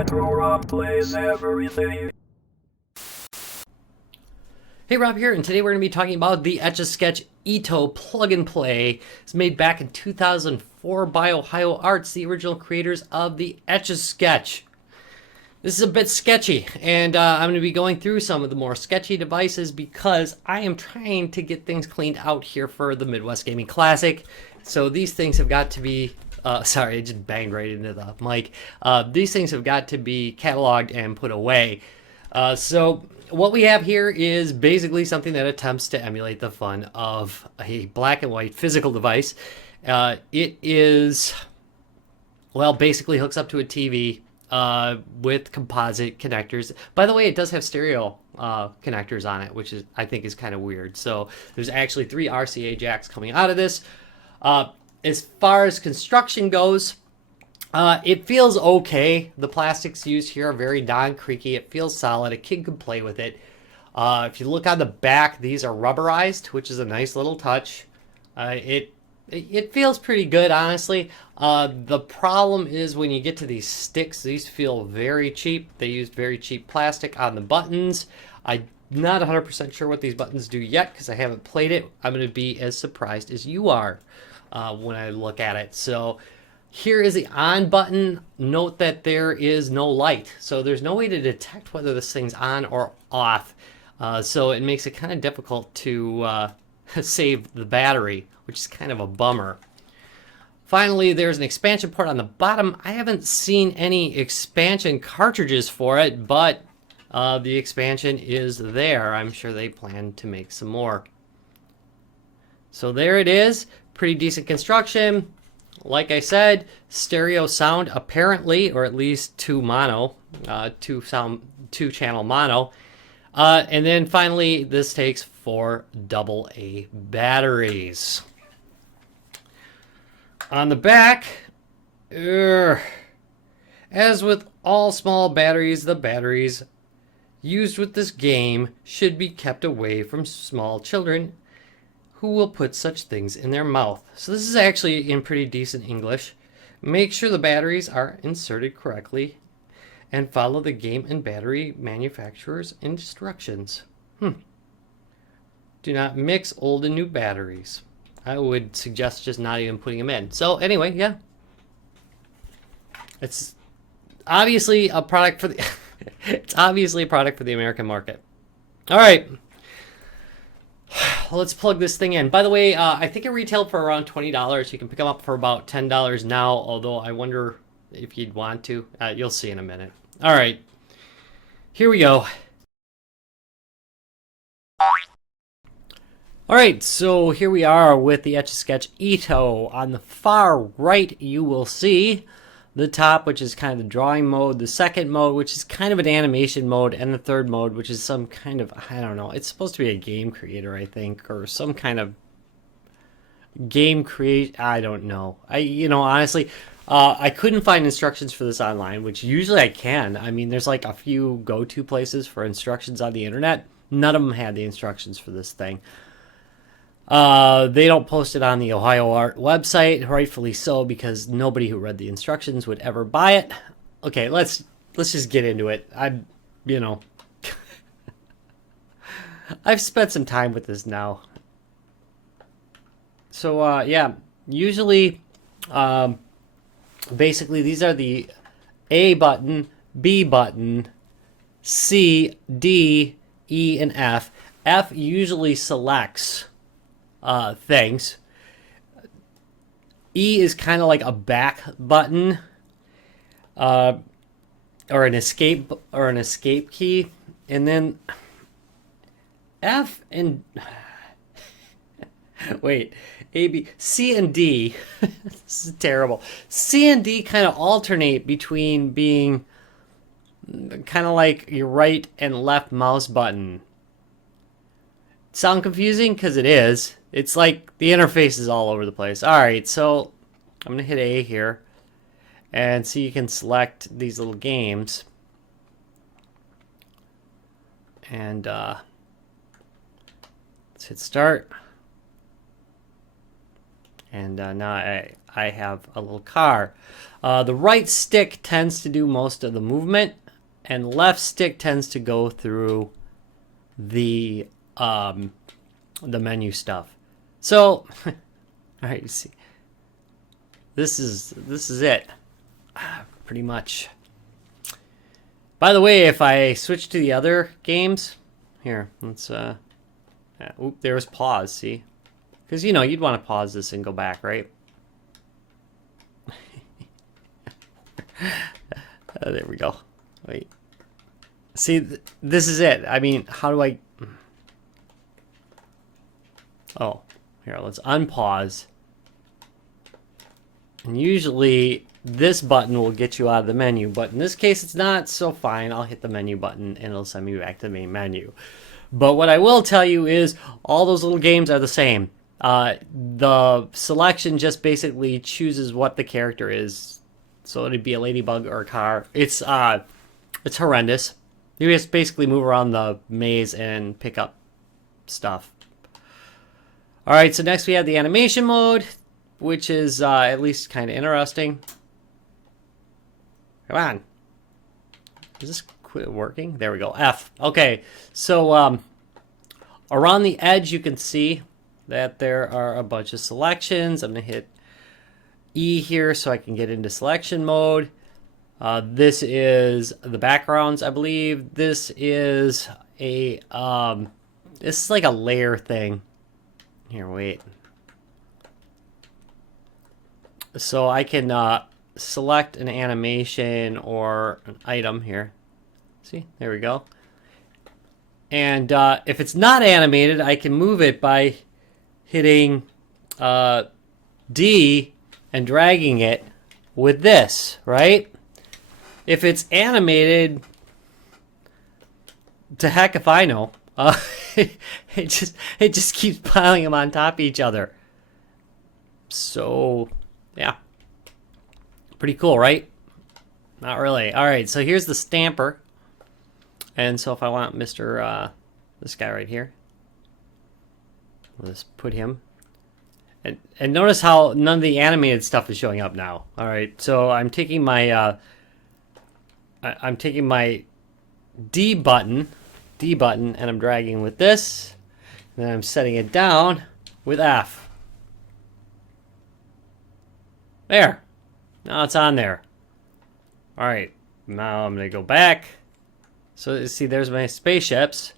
Retro Rob plays everything. Hey, Rob here, and today we're going to be talking about the Etch A Sketch ETO plug and play. It's made back in 2004 by Ohio Arts, the original creators of the Etch A Sketch. This is a bit sketchy, and I'm going to be going through some of the more sketchy devices because I am trying to get things cleaned out here for the Midwest Gaming Classic. So these things have got to be, sorry, I just banged right into the mic. These things have got to be cataloged and put away. So what we have here is basically something that attempts to emulate the fun of a black and white physical device. It is, well, basically hooks up to a TV with composite connectors. By the way, it does have stereo connectors on it, which is I think is kind of weird. So there's actually 3 RCA jacks coming out of this. As far as construction goes, it feels okay. The plastics used here are very non-creaky. It feels solid. A kid could play with it. If you look on the back, these are rubberized, which is a nice little touch. It feels pretty good, honestly. The problem is when you get to these sticks, these feel very cheap. They use very cheap plastic on the buttons. I'm not 100% sure what these buttons do yet because I haven't played it. I'm going to be as surprised as you are when I look at it. So here is the on button. Note that there is no light, so there's no way to detect whether this thing's on or off. So it makes it kind of difficult to save the battery, which is kind of a bummer. Finally, there's an expansion port on the bottom. I haven't seen any expansion cartridges for it, but the expansion is there. I'm sure they plan to make some more. So there it is. Pretty decent construction. Like I said, stereo sound apparently, or at least two channel mono. And then finally, this takes 4 AA batteries. On the back, as with all small batteries, the batteries used with this game should be kept away from small children who will put such things in their mouth. So this is actually in pretty decent English. Make sure the batteries are inserted correctly and follow the game and battery manufacturer's instructions. Do not mix old and new batteries. I would suggest just not even putting them in. So anyway, yeah. It's obviously a product for the it's obviously a product for the American market. All right. Let's plug this thing in. By the way, I think it retailed for around $20. You can pick them up for about $10 now, although I wonder if you'd want to. You'll see in a minute. All right. Here we go. All right, so here we are with the Etch A Sketch ETO. On the far right, you will see the top, which is kind of the drawing mode, the second mode, which is kind of an animation mode, and the third mode, which is some kind of, I don't know, it's supposed to be a game creator, I think, or some kind of game I don't know. Honestly, I couldn't find instructions for this online, which usually I can. I mean, there's like a few go-to places for instructions on the internet. None of them had the instructions for this thing. They don't post it on the Ohio Art website, rightfully so, because nobody who read the instructions would ever buy it. Okay, let's just get into it. I've spent some time with this now. So, yeah, usually, basically these are the A button, B button, C, D, E, and F. F usually selects things. E is kind of like a back button, or an escape key, and then F and wait, A, B, C, and D. This is terrible. C and D kind of alternate between being kind of like your right and left mouse button. Sound confusing? Because it is. It's like the interface is all over the place. Alright, so I'm going to hit A here. And so you can select these little games. And let's hit start. And now I have a little car. The right stick tends to do most of the movement, and left stick tends to go through the menu stuff. So, all right, you see, this is it, pretty much. By the way, if I switch to the other games, here, let's oop, there was pause. See, because you know you'd want to pause this and go back, right? There we go. Wait. See, this is it. I mean, how do I... Oh, here, let's unpause. And usually, this button will get you out of the menu, but in this case, it's not, so fine. I'll hit the menu button, and it'll send me back to the main menu. But what I will tell you is, all those little games are the same. The selection just basically chooses what the character is. So it'd be a ladybug or a car. It's horrendous. You just basically move around the maze and pick up stuff. Alright, so next we have the animation mode, which is at least kind of interesting. Come on. Is this quit working? There we go. F. Okay, so around the edge you can see that there are a bunch of selections. I'm going to hit E here so I can get into selection mode. This is the backgrounds, I believe. This is a this is like a layer thing. Here, wait. So I can select an animation or an item here. See, there we go. And if it's not animated, I can move it by hitting D and dragging it with this, right? If it's animated, to heck if I know. It just keeps piling them on top of each other. So, yeah. Pretty cool, right? Not really. All right, so here's the stamper. And so if I want Mr. This guy right here, let's put him. And notice how none of the animated stuff is showing up now. All right, so I'm taking my D button, and I'm dragging with this, and then I'm setting it down with F. There. Now it's on there. All right, now I'm gonna go back. So see, there's my spaceships,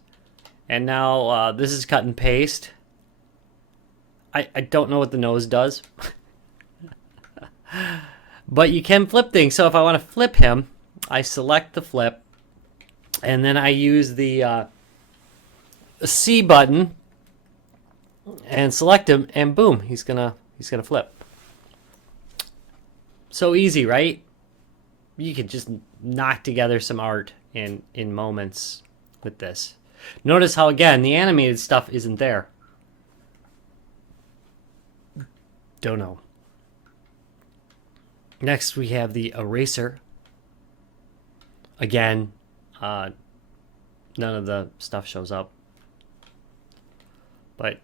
and now this is cut and paste. I don't know what the nose does. But you can flip things. So if I want to flip him, I select the flip, and then I use the C button and select him, and boom, he's gonna flip. So easy, right? You could just knock together some art in moments with this. Notice how, again, the animated stuff isn't there. Don't know. Next, we have the eraser. Again, none of the stuff shows up. But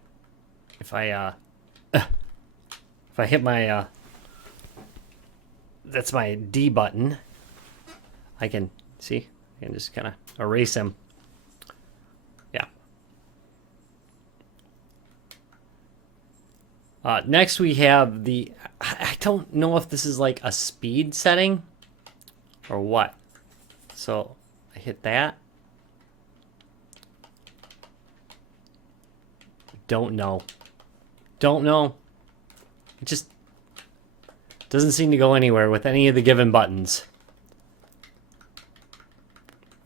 if I hit my that's my D button, I can see. I can just kind of erase him. Yeah. Next we have the, I don't know if this is like a speed setting or what. So I hit that. Don't know. It just doesn't seem to go anywhere with any of the given buttons.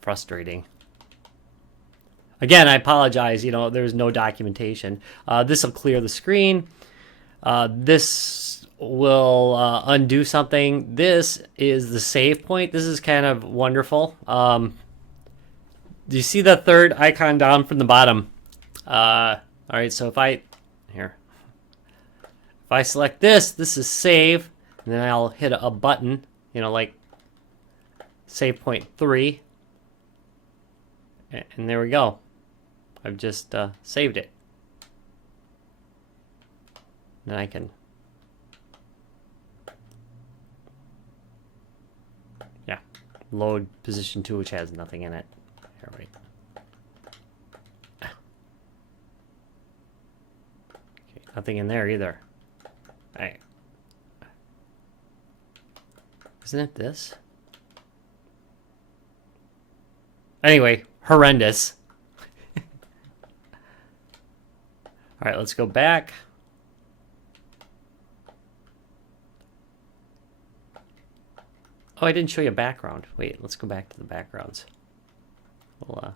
Frustrating. Again, I apologize, there's no documentation. This will clear the screen. This will undo something. This is the save point. This is kind of wonderful. Do you see the third icon down from the bottom? All right, so if I select this is save, and then I'll hit a button, like save point 3. And there we go. I've just saved it. Then I can load position 2, which has nothing in it. Here, wait. Okay, nothing in there either. Alright. Isn't it this? Anyway, horrendous. Alright, let's go back. Oh, I didn't show you a background. Wait, let's go back to the backgrounds. Well,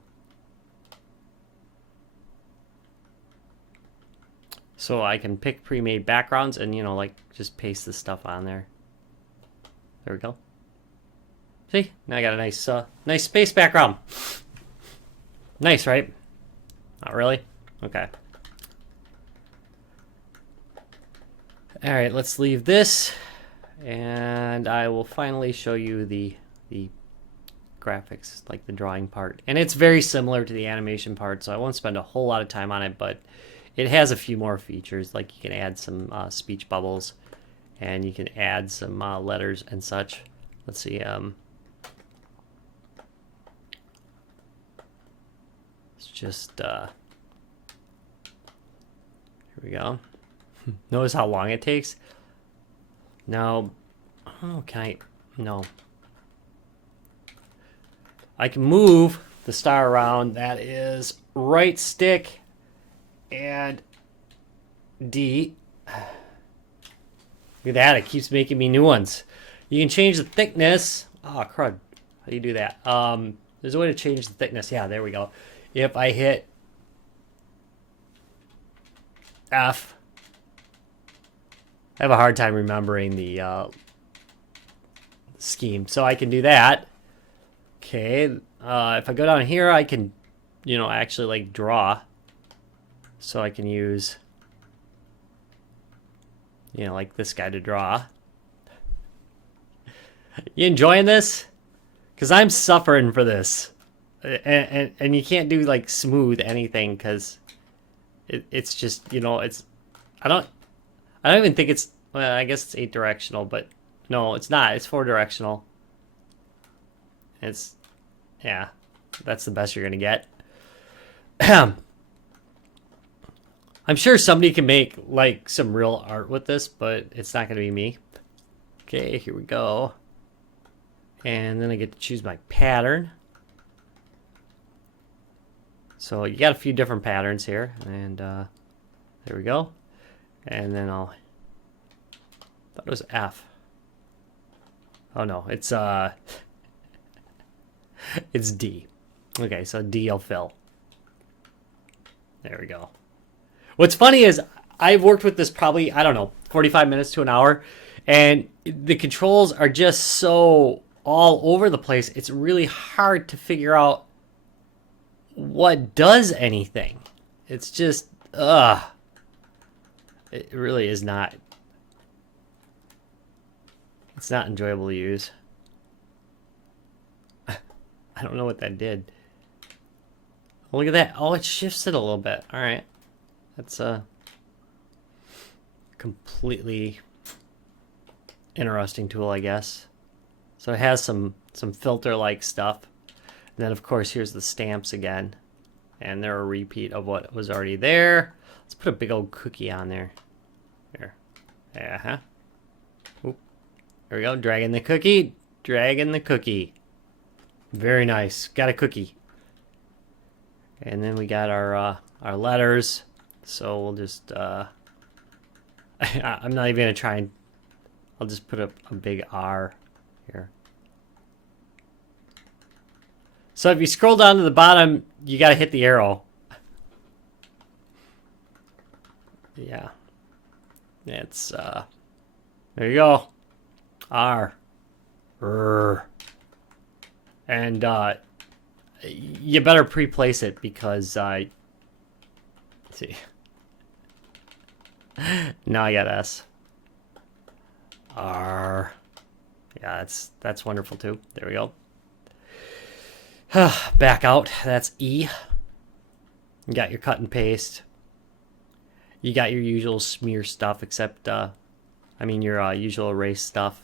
so I can pick pre-made backgrounds and, you know, like, just paste this stuff on there. There we go. See? Now I got a nice, nice space background. Nice, right? Not really? Okay. Alright, let's leave this. And I will finally show you the graphics, like the drawing part. And it's very similar to the animation part, so I won't spend a whole lot of time on it, but it has a few more features, like you can add some speech bubbles, and you can add some letters and such. Let's see. It's just, here we go. Notice how long it takes? Now, oh, can I? No. I can move the star around. That is right stick and D. Look at that. It keeps making me new ones. You can change the thickness. Oh, crud. How do you do that? There's a way to change the thickness. Yeah, there we go. If I hit F, I have a hard time remembering the scheme, so I can do that. Okay, if I go down here, I can, you know, actually like draw. So I can use, you know, like this guy to draw. You enjoying this? Because I'm suffering for this, and you can't do like smooth anything because it's just, you know, it's I don't even think it's, well, I guess it's 8 directional, but no, it's not. It's 4 directional. It's, yeah, that's the best you're going to get. I'm sure somebody can make like some real art with this, but it's not going to be me. Okay, here we go. And then I get to choose my pattern. So you got a few different patterns here, and there we go. And then thought it was F. Oh no, it's it's D. Okay, so D will fill. There we go. What's funny is I've worked with this probably, I don't know, 45 minutes to an hour, and the controls are just so all over the place. It's really hard to figure out what does anything. It's just, it really is not. It's not enjoyable to use. I don't know what that did. Oh, look at that. Oh, it shifts it a little bit. All right. That's a completely interesting tool, I guess. So it has some filter-like stuff. And then, of course, here's the stamps again. And they're a repeat of what was already there. Let's put a big old cookie on there. Here. Uh-huh. Oop. There we go. Dragging the cookie. Dragging the cookie. Very nice. Got a cookie. And then we got our letters. So we'll just... I'm not even going to try and... I'll just put a big R here. So if you scroll down to the bottom, you got to hit the arrow. Yeah. It's, there you go. R. And, you better pre-place it because, let's see. Now I got S. R. Yeah, that's wonderful too. There we go. Back out. That's E. You got your cut and paste. You got your usual smear stuff, except, I mean your usual erase stuff.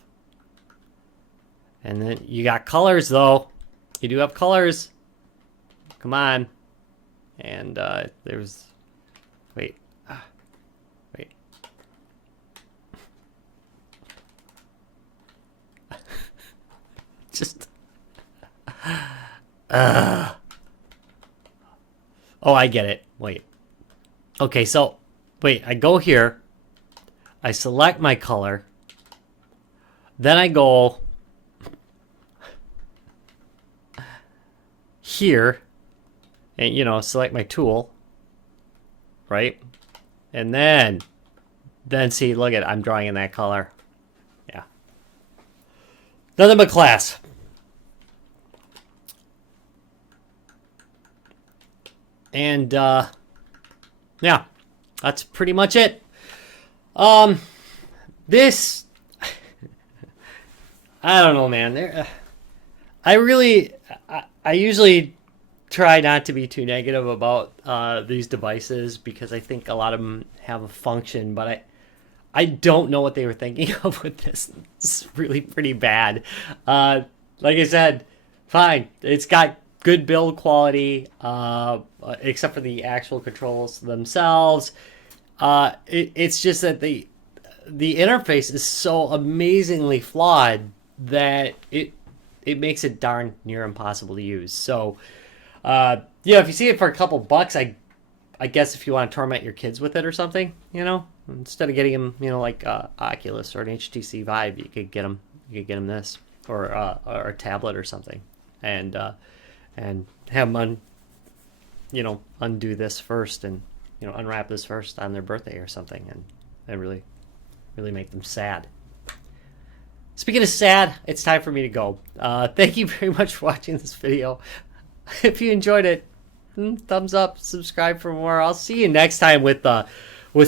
And then you got colors, though. You do have colors. Come on. And there's... Wait. Wait. Just... Oh, I get it. Wait. Okay, so... Wait, I go here. I select my color. Then I go... here. And, you know, select my tool. Right? And then see, look at it. I'm drawing in that color. Yeah. Nothing but class. And, yeah. That's pretty much it. This... I don't know, man. I usually try not to be too negative about these devices because I think a lot of them have a function, but I don't know what they were thinking of with this. It's really pretty bad. Like I said, fine. It's got good build quality, except for the actual controls themselves. It's just that the interface is so amazingly flawed that it makes it darn near impossible to use. So, yeah, if you see it for a couple bucks, I guess if you want to torment your kids with it or something, you know, instead of getting them, you know, like Oculus or an HTC Vive, you could get them this or a tablet or something, and have them undo this first and unwrap this first on their birthday or something, and really make them sad. Speaking of sad, it's time for me to go. Thank you very much for watching this video. If you enjoyed it, thumbs up, subscribe for more. I'll see you next time with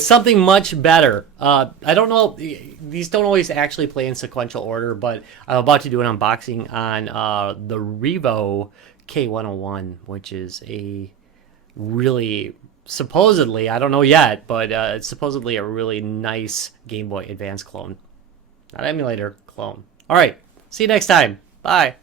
something much better. I don't know, these don't always actually play in sequential order, but I'm about to do an unboxing on the Revo K101, which is a really, supposedly, I don't know yet, but it's supposedly a really nice Game Boy Advance clone. Not emulator, clone. All right, see you next time. Bye.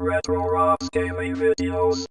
Retro Rocks Gaming Videos.